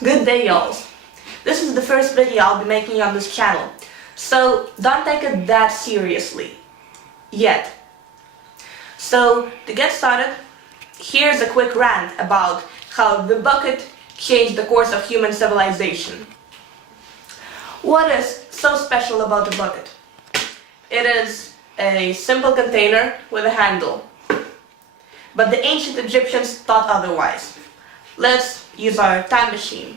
Good day, y'all. This is the first video I'll be making on this channel, so don't take it that seriously. Yet. So, to get started, here's a quick rant about how the bucket changed the course of human civilization. What is so special about the bucket? It is a simple container with a handle. But the ancient Egyptians thought otherwise. Let's use our time machine.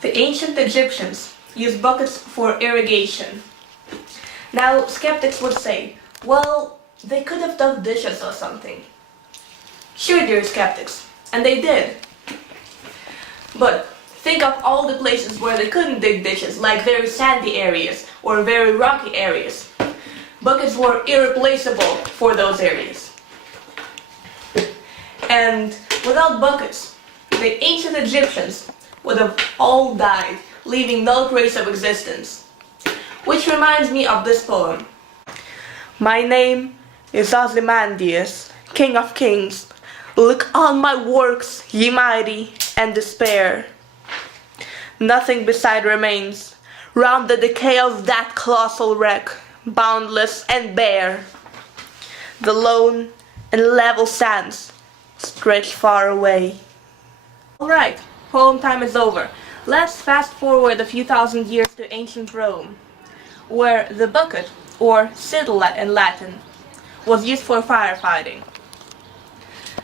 The ancient Egyptians used buckets for irrigation. Now, skeptics would say, well, they could have dug dishes or something. Sure, dear skeptics, and they did. But think of all the places where they couldn't dig ditches, like very sandy areas or very rocky areas. Buckets were irreplaceable for those areas. And without buckets, the ancient Egyptians would have all died, leaving no trace of existence. Which reminds me of this poem. My name is Ozymandias, King of Kings. Look on my works, ye mighty, and despair. Nothing beside remains, round the decay of that colossal wreck, boundless and bare. The lone and level sands stretch far away. Alright, poem time is over. Let's fast forward a few thousand years to ancient Rome, where the bucket, or siddle in Latin, was used for firefighting.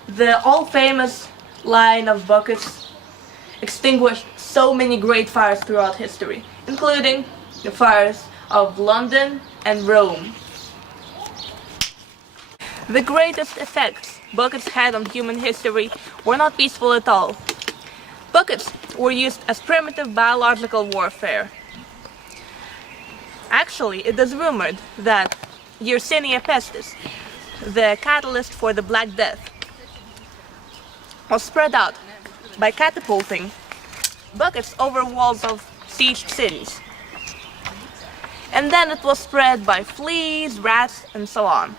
The all-famous line of buckets extinguished so many great fires throughout history, including the fires of London and Rome. The greatest effects buckets had on human history were not peaceful at all. Buckets were used as primitive biological warfare. Actually, it is rumored that Yersinia pestis, the catalyst for the Black Death, was spread out by catapulting buckets over walls of sieged cities. And then it was spread by fleas, rats, and so on.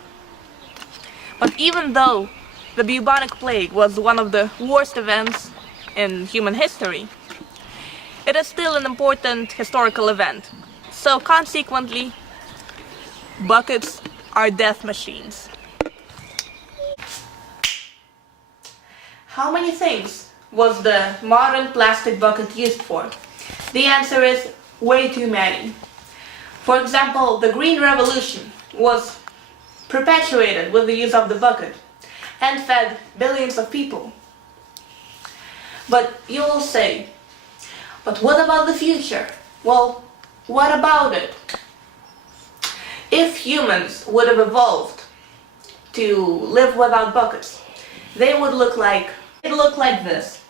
But even though the bubonic plague was one of the worst events in human history, it is still an important historical event. So consequently, buckets are death machines. How many things was the modern plastic bucket used for? The answer is way too many. For example, the Green Revolution was perpetuated with the use of the bucket and fed billions of people. But you will say, but what about the future? Well, what about it? If humans would have evolved to live without buckets, they would look like this.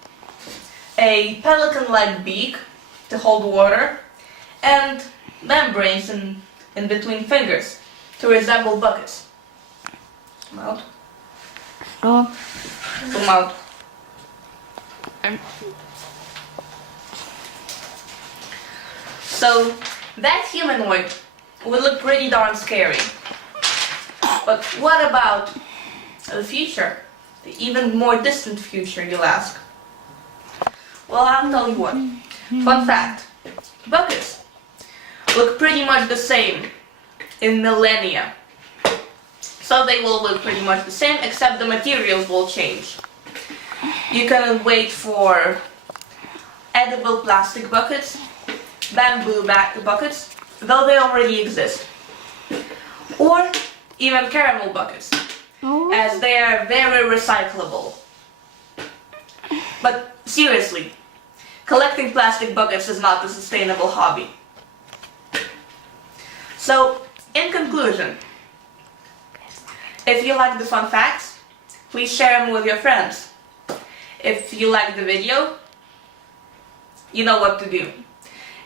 A pelican-like beak to hold water, and membranes in between fingers to resemble buckets. Come out. Oh. Come out. So that humanoid would look pretty darn scary. But what about the future? The even more distant future, you'll ask. Well, I'll tell you what. Fun fact. Buckets look pretty much the same in millennia. So they will look pretty much the same, except the materials will change. You can wait for edible plastic buckets, bamboo buckets, though they already exist, or even caramel buckets, as they are very recyclable. But seriously, collecting plastic buckets is not a sustainable hobby. So, in conclusion, if you like the fun facts, please share them with your friends. If you like the video, you know what to do.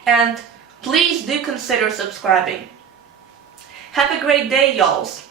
And please do consider subscribing. Have a great day, y'alls.